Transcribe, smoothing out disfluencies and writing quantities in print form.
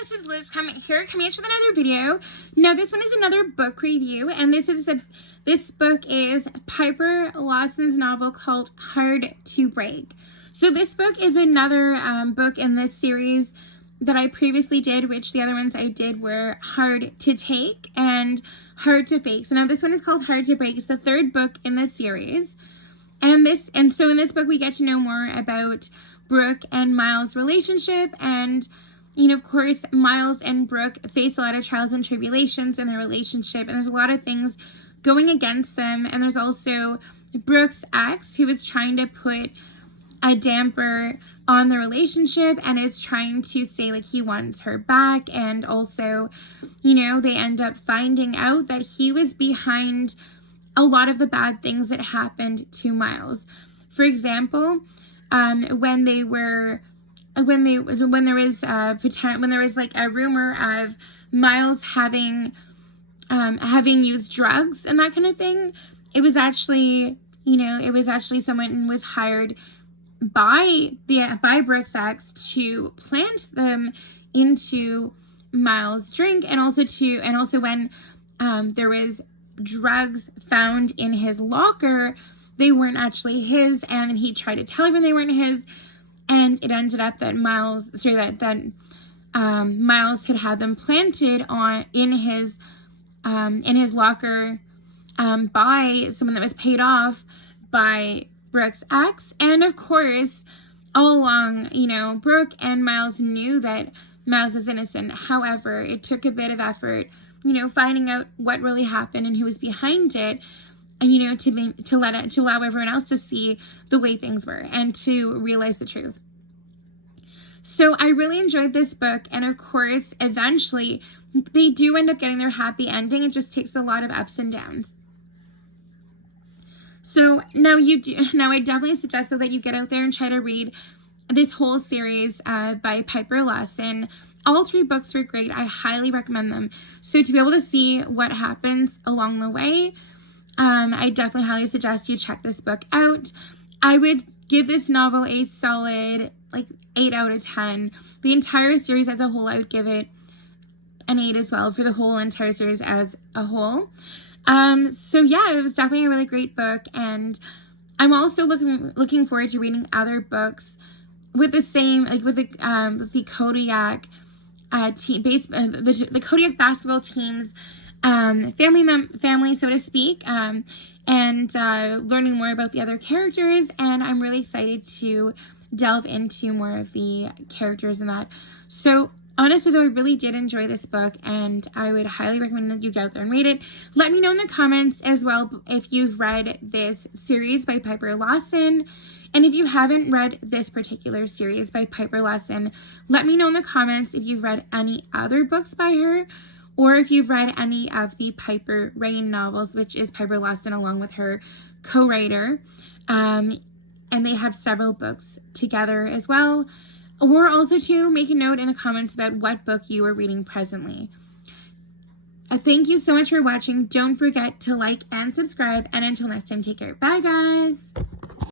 this is Liz coming at you with another video. Now this one is another book review, and this book is Piper Lawson's novel called Hard to Break. So this book is another book in this series that I previously did, which the other ones I did were Hard to Take and Hard to Fake. So now this one is called Hard to Break. It's the third book in this series. And so in this book we get to know more about Brooke and Miles' relationship, and of course, Miles and Brooke face a lot of trials and tribulations in their relationship, and there's a lot of things going against them. And there's also Brooke's ex, who is trying to put a damper on the relationship and is trying to say like he wants her back. And also, they end up finding out that he was behind a lot of the bad things that happened to Miles. For example, when there was like a rumor of Miles having used drugs and that kind of thing, it was actually someone who was hired by Brooke's ex to plant them into Miles' drink, and also when there was drugs found in his locker, they weren't actually his, and he tried to tell everyone they weren't his, and it ended up that Miles had them planted in his locker by someone that was paid off by Brooke's ex. And of course, all along, Brooke and Miles knew that Miles was innocent. However, it took a bit of effort, finding out what really happened and who was behind it, and to allow everyone else to see the way things were and to realize the truth. So I really enjoyed this book, and of course, eventually they do end up getting their happy ending. It just takes a lot of ups and downs. So now I definitely suggest though that you get out there and try to read this whole series by Piper Lawson. All three books were great. I highly recommend them. So to be able to see what happens along the way, I definitely highly suggest you check this book out. I would give this novel a solid 8 out of 10. The entire series as a whole, I would give it an 8 as well, for the whole entire series as a whole. So yeah, it was definitely a really great book, and I'm also looking forward to reading other books with the same, with the Kodiak the Kodiak basketball team's family, so to speak, and learning more about the other characters. And I'm really excited to delve into more of the characters in that. So honestly though, I really did enjoy this book, and I would highly recommend that you go out there and read it. Let me know in the comments as well if you've read this series by Piper Lawson. And if you haven't read this particular series by Piper Lawson, let me know in the comments if you've read any other books by her, or if you've read any of the Piper Rain novels, which is Piper Lawson along with her co-writer. And they have several books together as well. Or also to make a note in the comments about what book you are reading presently. Thank you so much for watching. Don't forget to like and subscribe. And until next time, take care. Bye, guys.